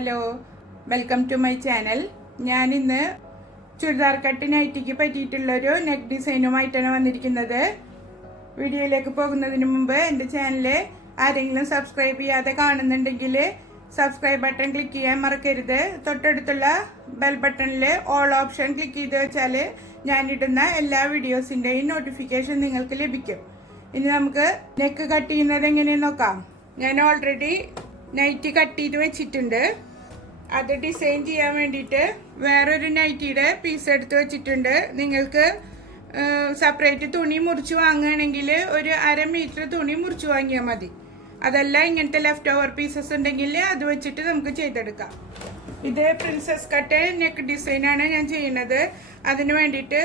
Hello, welcome to my channel. ഞാനിന്ന് churidar cut നൈറ്റിക്ക് പറ്റിയിട്ടുള്ളൊരു നെക്ക് ഡിസൈനുമായിട്ടാണ് വന്നിരിക്കുന്നത്. വീഡിയോയിലേക്ക് പോകുന്നതിന് മുമ്പ് എൻ്റെ ചാനൽ ആരെങ്കിലും സബ്സ്ക്രൈബ് ചെയ്യാതെ കാണുന്നുണ്ടെങ്കിൽ സബ്സ്ക്രൈബ് ബട്ടൺ ക്ലിക്ക് ചെയ്യാൻ മറക്കരുത്. തൊട്ടടുത്തുള്ള ബെൽ ബട്ടണിൽ ഓൾ ഓപ്ഷൻ ക്ലിക്ക് ചെയ്ത് വെച്ചാൽ ഞാനിടുന്ന എല്ലാ വീഡിയോസിൻ്റെയും നോട്ടിഫിക്കേഷൻ നിങ്ങൾക്ക് ലഭിക്കും. ഇനി നമുക്ക് നെക്ക് കട്ട് ചെയ്യുന്നത് എങ്ങനെയെന്ന് നോക്കാം. ഞാൻ ഓൾറെഡി നൈറ്റി കട്ട് ചെയ്ത് വെച്ചിട്ടുണ്ട്. അത് ഡിസൈൻ ചെയ്യാൻ വേണ്ടിയിട്ട് വേറൊരു നൈറ്റിയുടെ പീസ് എടുത്ത് വെച്ചിട്ടുണ്ട്. നിങ്ങൾക്ക് സെപ്പറേറ്റ് തുണി മുറിച്ച് വാങ്ങുകയാണെങ്കിൽ ഒരു 1/2 മീറ്റർ തുണി മുറിച്ച് വാങ്ങിയാൽ മതി. അതല്ല ഇങ്ങനത്തെ ലെഫ്റ്റ് ഓവർ പീസസ് ഉണ്ടെങ്കിൽ അത് വെച്ചിട്ട് നമുക്ക് ചെയ്തെടുക്കാം. ഇത് പ്രിൻസസ് കട്ട് നെക്ക് ഡിസൈനാണ് ഞാൻ ചെയ്യുന്നത്. അതിന് വേണ്ടിയിട്ട്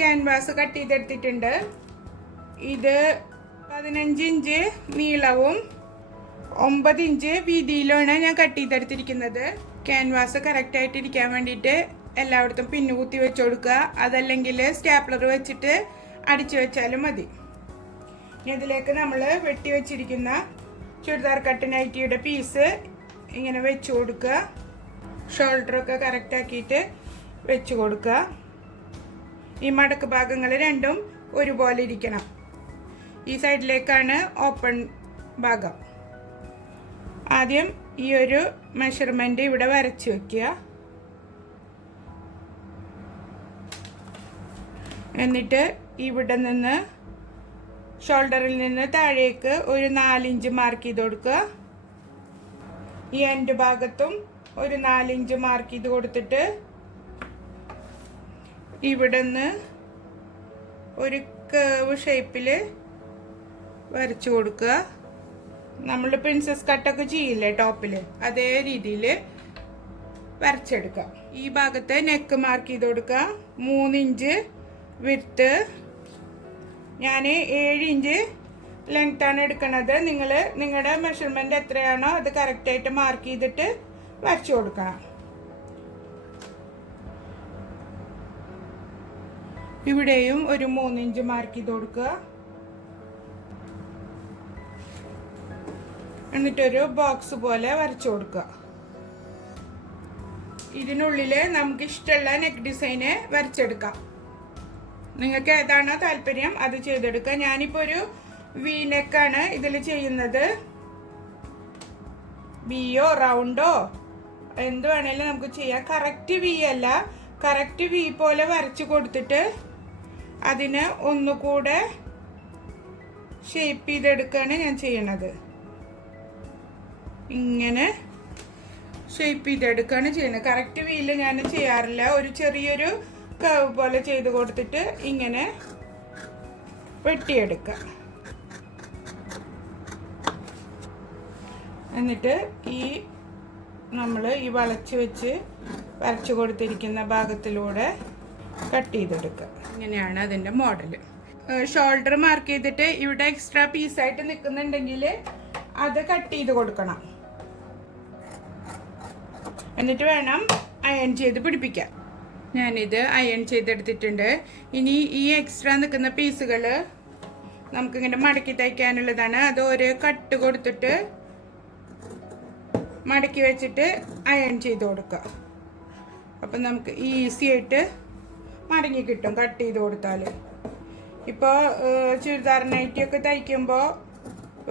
ക്യാൻവാസ് കട്ട് ചെയ്തെടുത്തിട്ടുണ്ട്. ഇത് 15 ഇഞ്ച് നീളവും 9 ഇഞ്ച് വീതിയിലാണ് ഞാൻ കട്ട് ചെയ്തെടുത്തിരിക്കുന്നത്. ക്യാൻവാസ് കറക്റ്റായിട്ട് ഇരിക്കാൻ വേണ്ടിയിട്ട് എല്ലായിടത്തും പിന്നു കുത്തി വെച്ച് കൊടുക്കുക. അതല്ലെങ്കിൽ സ്റ്റാപ്ലർ വെച്ചിട്ട് അടിച്ചു വെച്ചാലും മതി. ഇതിലേക്ക് നമ്മൾ വെട്ടി വെച്ചിരിക്കുന്ന ചുരിദാർ കട്ട് നൈറ്റിയുടെ പീസ് ഇങ്ങനെ വെച്ച് കൊടുക്കുക. ഷോൾഡറൊക്കെ കറക്റ്റാക്കിയിട്ട് വെച്ച് കൊടുക്കുക. ഈ മടക്ക് ഭാഗങ്ങൾ രണ്ടും ഒരുപോലെ ഇരിക്കണം. ഈ സൈഡിലേക്കാണ് ഓപ്പൺ ഭാഗം. ആദ്യം ഈ ഒരു മെഷർമെന്റ് ഇവിടെ വരച്ച് വെക്കുക. എന്നിട്ട് ഇവിടെ നിന്ന് ഷോൾഡറിൽ നിന്ന് താഴേക്ക് ഒരു 4 ഇഞ്ച് മാർക്ക് ചെയ്ത് കൊടുക്കുക. ഈ എൻഡ് ഭാഗത്തും ഒരു 4 ഇഞ്ച് മാർക്ക് ചെയ്ത് കൊടുത്തിട്ട് ഇവിടെ നിന്ന് ഒരു കേവ് ഷേപ്പിൽ വരച്ചു കൊടുക്കുക. നമ്മൾ പ്രിൻസസ് കട്ടൊക്കെ ചെയ്യില്ലേ ടോപ്പിൽ, അതേ രീതിയിൽ വരച്ചെടുക്കുക. ഈ ഭാഗത്ത് നെക്ക് മാർക്ക് ചെയ്ത് കൊടുക്കുക. 3 ഇഞ്ച് വിഡ്ത്ത്. ഞാൻ 7 ഇഞ്ച് ലെങ്ത്താണ് എടുക്കുന്നത്. നിങ്ങൾ നിങ്ങളുടെ മെഷർമെൻറ്റ് എത്രയാണോ അത് കറക്റ്റായിട്ട് മാർക്ക് ചെയ്തിട്ട് വരച്ചു കൊടുക്കണം. ഇവിടെയും ഒരു 3 ഇഞ്ച് മാർക്ക് ചെയ്ത് കൊടുക്കുക. എന്നിട്ടൊരു ബോക്സ് പോലെ വരച്ചു കൊടുക്കുക. ഇതിനുള്ളിൽ നമുക്ക് ഇഷ്ടമുള്ള നെക്ക് ഡിസൈന് വരച്ചെടുക്കാം. നിങ്ങൾക്ക് ഏതാണോ താല്പര്യം അത് ചെയ്തെടുക്കുക. ഞാനിപ്പോൾ ഒരു വി നെക്കാണ് ഇതിൽ ചെയ്യുന്നത്. വിയോ റൗണ്ടോ എന്ത് വേണേലും നമുക്ക് ചെയ്യാം. കറക്റ്റ് വി അല്ല, കറക്റ്റ് വി പോലെ വരച്ചു കൊടുത്തിട്ട് അതിന് ഒന്നുകൂടെ ഷേപ്പ് ചെയ്തെടുക്കുകയാണ് ഞാൻ ചെയ്യണത്. ഇങ്ങനെ ഷേപ്പ് ചെയ്തെടുക്കുകയാണ് ചെയ്യുന്നത്. കറക്റ്റ് വീല് ഞാൻ ചെയ്യാറില്ല. ഒരു ചെറിയൊരു കർവ് പോലെ ചെയ്ത് കൊടുത്തിട്ട് ഇങ്ങനെ വെട്ടിയെടുക്കുക. എന്നിട്ട് നമ്മൾ ഈ വളച്ച് വെച്ച് വരച്ചു കൊടുത്തിരിക്കുന്ന ഭാഗത്തിലൂടെ കട്ട് ചെയ്തെടുക്കുക. ഇങ്ങനെയാണ് അതിൻ്റെ മോഡൽ. ഷോൾഡർ മാർക്ക് ചെയ്തിട്ട് ഇവിടെ എക്സ്ട്രാ പീസായിട്ട് നിൽക്കുന്നുണ്ടെങ്കിൽ അത് കട്ട് ചെയ്ത് കൊടുക്കണം. എന്നിട്ട് വേണം അയൺ ചെയ്ത് പിടിപ്പിക്കാൻ. ഞാനിത് അയൺ ചെയ്തെടുത്തിട്ടുണ്ട്. ഇനി ഈ എക്സ്ട്രാ നിൽക്കുന്ന പീസുകൾ നമുക്കിങ്ങനെ മടക്കി തയ്ക്കാനുള്ളതാണ്. അത് ഒരു കട്ട് കൊടുത്തിട്ട് മടക്കി വെച്ചിട്ട് അയൺ ചെയ്ത് കൊടുക്കുക. അപ്പം നമുക്ക് ഈസി ആയിട്ട് മടങ്ങി കിട്ടും കട്ട് ചെയ്ത് കൊടുത്താൽ. ഇപ്പോൾ ചുരിദാർ നൈറ്റിയൊക്കെ തയ്ക്കുമ്പോൾ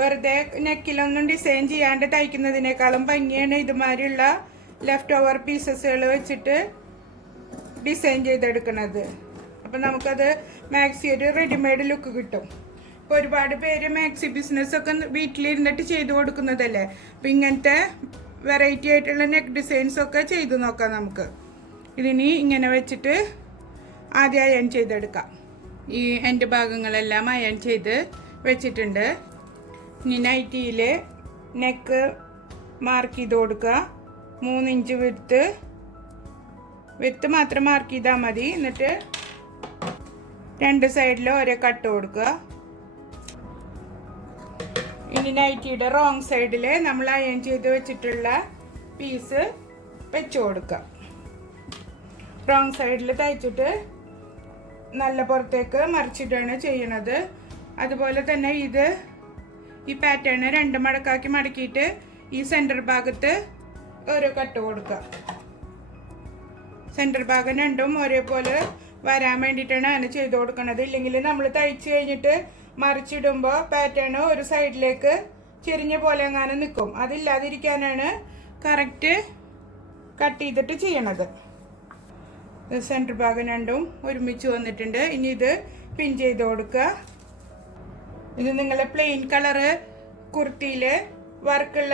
വെറുതെ നെക്കിലൊന്നും ഡിസൈൻ ചെയ്യാണ്ട് തയ്ക്കുന്നതിനേക്കാളും ഭംഗിയാണ് ഇതുമാതിരിയുള്ള ലെഫ്റ്റ് ഓവർ പീസസുകൾ വെച്ചിട്ട് ഡിസൈൻ ചെയ്തെടുക്കുന്നത്. അപ്പം നമുക്കത് മാക്സി ഒരു റെഡിമെയ്ഡ് ലുക്ക് കിട്ടും. ഇപ്പോൾ ഒരുപാട് പേര് മാക്സി ബിസിനസ്സൊക്കെ വീട്ടിലിരുന്നിട്ട് ചെയ്തു കൊടുക്കുന്നതല്ലേ. അപ്പം ഇങ്ങനത്തെ വെറൈറ്റി ആയിട്ടുള്ള നെക്ക് ഡിസൈൻസൊക്കെ ചെയ്തു നോക്കാം നമുക്ക്. ഇതിനി ഇങ്ങനെ വെച്ചിട്ട് ആദ്യം അയൺ ചെയ്തെടുക്കാം. ഈ എൻ്റെ ഭാഗങ്ങളെല്ലാം അയൺ ചെയ്ത് വെച്ചിട്ടുണ്ട്. ഇനി നൈറ്റിയിൽ നെക്ക് മാർക്ക് ചെയ്ത് കൊടുക്കുക. 3 ഇഞ്ച് വിത്ത് മാത്രം മാർക്ക് ചെയ്താൽ മതി. എന്നിട്ട് 2 സൈഡിലും ഒരേ കട്ട് കൊടുക്കുക. ഇനി നൈറ്റിയുടെ റോങ് സൈഡിൽ നമ്മൾ അയൺ ചെയ്ത് വെച്ചിട്ടുള്ള പീസ് വെച്ച് കൊടുക്കുക. റോങ് സൈഡിൽ തയ്ച്ചിട്ട് നല്ല പുറത്തേക്ക് മറിച്ചിട്ടാണ് ചെയ്യണത്. അതുപോലെ തന്നെ ഈ പാറ്റേൺ 2 മടക്കാക്കി മടക്കിയിട്ട് ഈ സെൻറ്റർ ഭാഗത്ത് ഓരോ കട്ട് കൊടുക്കുക. സെൻറ്റർ ഭാഗം രണ്ടും ഒരേപോലെ വരാൻ വേണ്ടിയിട്ടാണ് അങ്ങനെ ചെയ്ത് കൊടുക്കുന്നത്. ഇല്ലെങ്കിൽ നമ്മൾ തയ്ച്ച് കഴിഞ്ഞിട്ട് മറിച്ചിടുമ്പോൾ പാറ്റേൺ ഒരു സൈഡിലേക്ക് ചെരിഞ്ഞ പോലെ എങ്ങാനും നിൽക്കും. അതില്ലാതിരിക്കാനാണ് കറക്റ്റ് കട്ട് ചെയ്തിട്ട് ചെയ്യണത്. സെൻറ്റർ ഭാഗം രണ്ടും ഒരുമിച്ച് വന്നിട്ടുണ്ട്. ഇനി ഇത് പിൻ ചെയ്ത് കൊടുക്കുക. ഇത് നിങ്ങളെ പ്ലെയിൻ കളറ് കുർത്തിയിൽ വർക്കുള്ള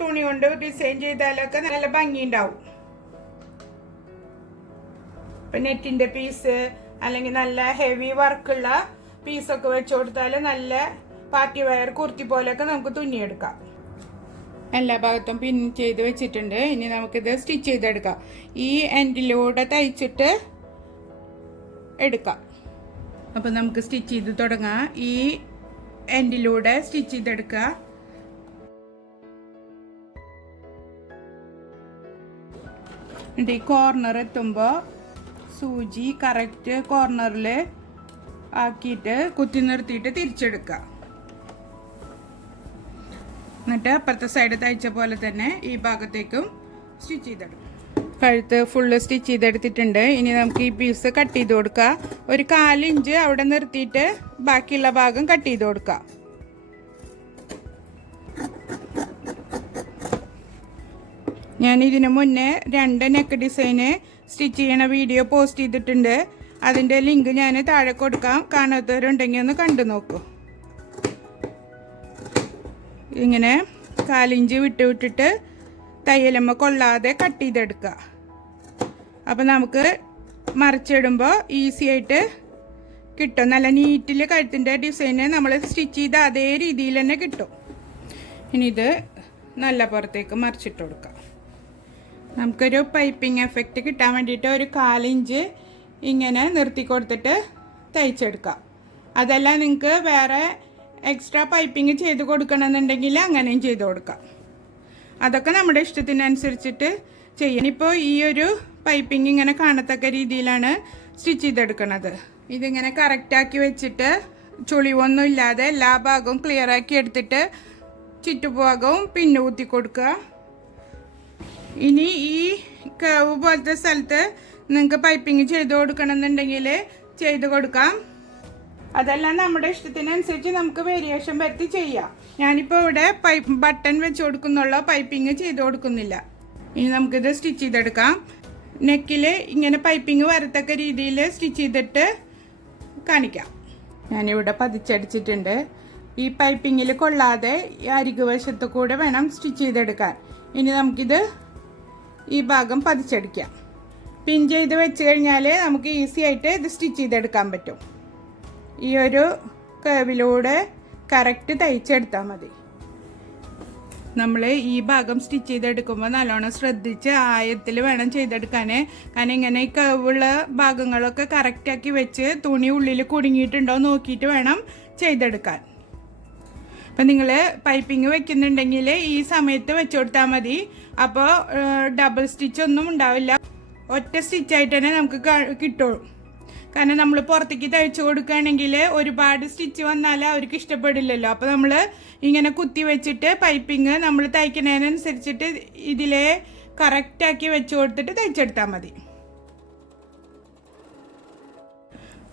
തുണി കൊണ്ട് ഡിസൈൻ ചെയ്താലൊക്കെ നല്ല ഭംഗിയുണ്ടാവും. ഇപ്പം നെറ്റിൻ്റെ പീസ് അല്ലെങ്കിൽ നല്ല ഹെവി വർക്കുള്ള പീസൊക്കെ വെച്ച് കൊടുത്താൽ നല്ല പാർട്ടി വെയർ കുർത്തി പോലെയൊക്കെ നമുക്ക് തുന്നിയെടുക്കാം. എല്ലാ ഭാഗത്തും പിൻ ചെയ്ത് വെച്ചിട്ടുണ്ട്. ഇനി നമുക്കിത് സ്റ്റിച്ച് ചെയ്തെടുക്കാം. ഈ എൻഡിലൂടെ തയ്ച്ചിട്ട് എടുക്കാം. അപ്പം നമുക്ക് സ്റ്റിച്ച് ചെയ്ത് തുടങ്ങാം. ഈ എൻഡിലൂടെ സ്റ്റിച്ച് ചെയ്തെടുക്കുക. എന്നിട്ട് ഈ കോർണർ എത്തുമ്പോൾ സൂചി കറക്റ്റ് കോർണറിൽ ആക്കിയിട്ട് കുത്തി നിർത്തിയിട്ട് തിരിച്ചെടുക്കുക. എന്നിട്ട് അപ്പുറത്തെ സൈഡ് തയ്ച്ച പോലെ തന്നെ ഈ ഭാഗത്തേക്കും സ്റ്റിച്ച് ചെയ്തെടുക്കും. കഴുത്ത് ഫുള്ള് സ്റ്റിച്ച് ചെയ്തെടുത്തിട്ടുണ്ട്. ഇനി നമുക്ക് ഈ പീസ് കട്ട് ചെയ്ത് കൊടുക്കുക. ഒരു 1/4 ഇഞ്ച് അവിടെ നിർത്തിയിട്ട് ബാക്കിയുള്ള ഭാഗം കട്ട് ചെയ്ത് കൊടുക്കുക. ഞാൻ ഇതിനു മുന്നേ 2 നെക്ക് ഡിസൈന് സ്റ്റിച്ച് ചെയ്യണ വീഡിയോ പോസ്റ്റ് ചെയ്തിട്ടുണ്ട്. അതിൻ്റെ ലിങ്ക് ഞാൻ താഴെ കൊടുക്കാം. കാണാത്തവരുണ്ടെങ്കിൽ ഒന്ന് കണ്ടു നോക്കൂ. ഇങ്ങനെ 1/4 ഇഞ്ച് വിട്ടിട്ട് തയ്യലമ്മ കൊള്ളാതെ കട്ട് ചെയ്തെടുക്കുക. അപ്പം നമുക്ക് മറിച്ചിടുമ്പോൾ ഈസി ആയിട്ട് കിട്ടും. നല്ല നീറ്റിൽ കഴുത്തിൻ്റെ ഡിസൈന് നമ്മൾ സ്റ്റിച്ച് ചെയ്ത അതേ രീതിയിൽ തന്നെ കിട്ടും. ഇനി ഇത് നല്ല പുറത്തേക്ക് മറിച്ചിട്ട് കൊടുക്കാം. നമുക്കൊരു പൈപ്പിംഗ് എഫക്റ്റ് കിട്ടാൻ വേണ്ടിയിട്ട് ഒരു 1/4 ഇഞ്ച് ഇങ്ങനെ നിർത്തി കൊടുത്തിട്ട് തയ്ച്ചെടുക്കാം. അതല്ല നിങ്ങൾക്ക് വേറെ എക്സ്ട്രാ പൈപ്പിംഗ് ചെയ്ത് കൊടുക്കണമെന്നുണ്ടെങ്കിൽ അങ്ങനെയും ചെയ്ത് കൊടുക്കാം. അതൊക്കെ നമ്മുടെ ഇഷ്ടത്തിനനുസരിച്ചിട്ട് ചെയ്യാം. ഇപ്പോൾ ഈ ഒരു പൈപ്പിംഗ് ഇങ്ങനെ കാണത്തക്ക രീതിയിലാണ് സ്റ്റിച്ച് ചെയ്തെടുക്കുന്നത്. ഇതിങ്ങനെ കറക്റ്റാക്കി വെച്ചിട്ട് ചുളിവൊന്നും ഇല്ലാതെ എല്ലാ ഭാഗവും ക്ലിയർ ആക്കി എടുത്തിട്ട് ചുറ്റുഭാഗവും പിന്നു കുത്തി കൊടുക്കുക. ഇനി ഈ കർവ് പോലത്തെ സ്ഥലത്ത് നിങ്ങൾക്ക് പൈപ്പിംഗ് ചെയ്ത് കൊടുക്കണമെന്നുണ്ടെങ്കിൽ ചെയ്ത് കൊടുക്കാം. അതെല്ലാം നമ്മുടെ ഇഷ്ടത്തിനനുസരിച്ച് നമുക്ക് വേരിയേഷൻ വരുത്തി ചെയ്യാം. ഞാനിപ്പോൾ ഇവിടെ ബട്ടൺ വെച്ച് കൊടുക്കുന്നുള്ളൂ, പൈപ്പിംഗ് ചെയ്ത് കൊടുക്കുന്നില്ല. ഇനി നമുക്കിത് സ്റ്റിച്ച് ചെയ്തെടുക്കാം. നെക്കിൽ ഇങ്ങനെ പൈപ്പിംഗ് വരത്തക്ക രീതിയിൽ സ്റ്റിച്ച് ചെയ്തിട്ട് കാണിക്കാം. ഞാനിവിടെ പതിച്ചടിച്ചിട്ടുണ്ട്. ഈ പൈപ്പിങ്ങിൽ കൊള്ളാതെ അരികു വശത്ത് കൂടെ വേണം സ്റ്റിച്ച് ചെയ്തെടുക്കാൻ. ഇനി നമുക്കിത് ഈ ഭാഗം പതിച്ചടിക്കാം. പിൻ ചെയ്ത് വെച്ച് കഴിഞ്ഞാൽ നമുക്ക് ഈസി ആയിട്ട് ഇത് സ്റ്റിച്ച് ചെയ്തെടുക്കാൻ പറ്റും. ഈ ഒരു കർവിലൂടെ കറക്റ്റ് തയ്ച്ചെടുത്താൽ മതി. നമ്മൾ ഈ ഭാഗം സ്റ്റിച്ച് ചെയ്തെടുക്കുമ്പോൾ നല്ലോണം ശ്രദ്ധിച്ച് ആയത്തിൽ വേണം ചെയ്തെടുക്കാൻ. കാരണം ഇങ്ങനെ ഈ കർവുള്ള ഭാഗങ്ങളൊക്കെ കറക്റ്റാക്കി വെച്ച് തുണി ഉള്ളിൽ കുടുങ്ങിയിട്ടുണ്ടോ നോക്കിയിട്ട് വേണം ചെയ്തെടുക്കാൻ. അപ്പം നിങ്ങൾ പൈപ്പിംഗ് വെക്കുന്നുണ്ടെങ്കിൽ ഈ സമയത്ത് വെച്ച് കൊടുത്താൽ മതി. അപ്പോൾ ഡബിൾ സ്റ്റിച്ചൊന്നും ഉണ്ടാവില്ല, ഒറ്റ സ്റ്റിച്ചായിട്ട് തന്നെ നമുക്ക് കിട്ടുള്ളൂ. കാരണം നമ്മൾ പുറത്തേക്ക് തയ്ച്ചു കൊടുക്കുകയാണെങ്കിൽ ഒരുപാട് സ്റ്റിച്ച് വന്നാൽ അവർക്ക് ഇഷ്ടപ്പെടില്ലല്ലോ. അപ്പോൾ നമ്മൾ ഇങ്ങനെ കുത്തി വെച്ചിട്ട് പൈപ്പിംഗ് നമ്മൾ തയ്ക്കുന്നതിനനുസരിച്ചിട്ട് ഇതിലെ കറക്റ്റാക്കി വെച്ച് കൊടുത്തിട്ട് തയ്ച്ചെടുത്താൽ മതി.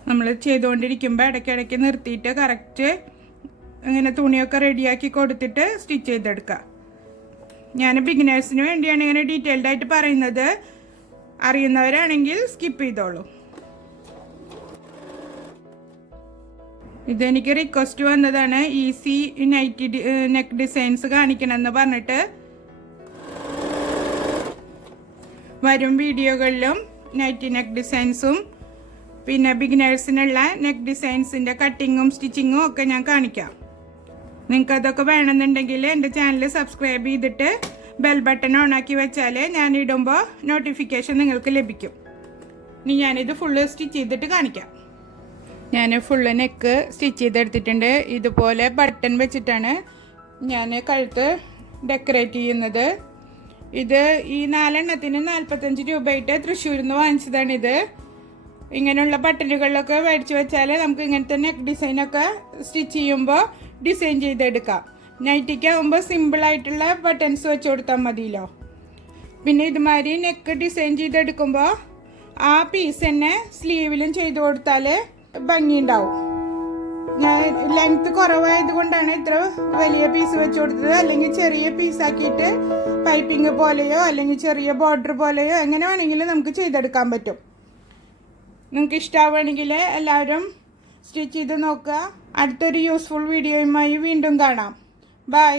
നമ്മൾ ചെയ്തുകൊണ്ടിരിക്കുമ്പോൾ ഇടയ്ക്കിടയ്ക്ക് നിർത്തിയിട്ട് കറക്റ്റ് ഇങ്ങനെ തുണിയൊക്കെ റെഡിയാക്കി കൊടുത്തിട്ട് സ്റ്റിച്ച് ചെയ്തെടുക്കുക. ഞാൻ ബിഗിനേഴ്സിന് വേണ്ടിയാണ് ഇങ്ങനെ ഡീറ്റെയിൽഡ് ആയിട്ട് പറയുന്നത്. അറിയുന്നവരാണെങ്കിൽ സ്കിപ്പ് ചെയ്തോളൂ. ഇതെനിക്ക് റിക്വസ്റ്റ് വന്നതാണ്, ഈസി നൈറ്റി നെക്ക് ഡിസൈൻസ് കാണിക്കണമെന്ന് പറഞ്ഞിട്ട്. വരും വീഡിയോകളിലും നൈറ്റി നെക്ക് ഡിസൈൻസും പിന്നെ ബിഗിനേഴ്സിനുള്ള നെക്ക് ഡിസൈൻസിൻ്റെ കട്ടിങ്ങും സ്റ്റിച്ചിങ്ങും ഒക്കെ ഞാൻ കാണിക്കാം. നിങ്ങൾക്ക് അതൊക്കെ വേണമെന്നുണ്ടെങ്കിൽ എൻ്റെ ചാനൽ സബ്സ്ക്രൈബ് ചെയ്തിട്ട് ബെൽ ബട്ടൺ ഓണാക്കി വെച്ചാൽ ഞാൻ ഇടുമ്പോൾ നോട്ടിഫിക്കേഷൻ നിങ്ങൾക്ക് ലഭിക്കും. ഇനി ഞാനിത് ഫുള്ള് സ്റ്റിച്ച് ചെയ്തിട്ട് കാണിക്കാം. ഞാൻ ഫുള്ള് നെക്ക് സ്റ്റിച്ച് ചെയ്തെടുത്തിട്ടുണ്ട്. ഇതുപോലെ ബട്ടൺ വെച്ചിട്ടാണ് ഞാൻ കഴുത്ത് ഡെക്കറേറ്റ് ചെയ്യുന്നത്. ഇത് ഈ 4 എണ്ണത്തിന് 45 രൂപയായിട്ട് തൃശ്ശൂരിൽ നിന്ന് വാങ്ങിച്ചതാണിത്. ഇങ്ങനെയുള്ള ബട്ടണുകളിലൊക്കെ മേടിച്ച് വെച്ചാൽ നമുക്ക് ഇങ്ങനത്തെ നെക്ക് ഡിസൈനൊക്കെ സ്റ്റിച്ച് ചെയ്യുമ്പോൾ ഡിസൈൻ ചെയ്തെടുക്കാം. നൈറ്റിക്ക് ആകുമ്പോൾ സിമ്പിളായിട്ടുള്ള ബട്ടൺസ് വെച്ച് കൊടുത്താൽ മതിയല്ലോ. പിന്നെ ഇതുമാതിരി നെക്ക് ഡിസൈൻ ചെയ്തെടുക്കുമ്പോൾ ആ പീസ് തന്നെ സ്ലീവിലും ചെയ്ത് കൊടുത്താൽ ഭംഗിയുണ്ടാവും. ഞാൻ ലെങ്ത് കുറവായത് കൊണ്ടാണ് ഇത്ര വലിയ പീസ് വെച്ച് കൊടുത്തത്. അല്ലെങ്കിൽ ചെറിയ പീസാക്കിയിട്ട് പൈപ്പിംഗ് പോലെയോ അല്ലെങ്കിൽ ചെറിയ ബോർഡർ പോലെയോ എങ്ങനെ വേണമെങ്കിലും നമുക്ക് ചെയ്തെടുക്കാൻ പറ്റും. നിങ്ങൾക്ക് ഇഷ്ടമാവുകയാണെങ്കിൽ എല്ലാവരും സ്റ്റിച്ച് ചെയ്ത് നോക്കുക. അടുത്തൊരു യൂസ്ഫുൾ വീഡിയോയുമായി വീണ്ടും കാണാം. ബൈ.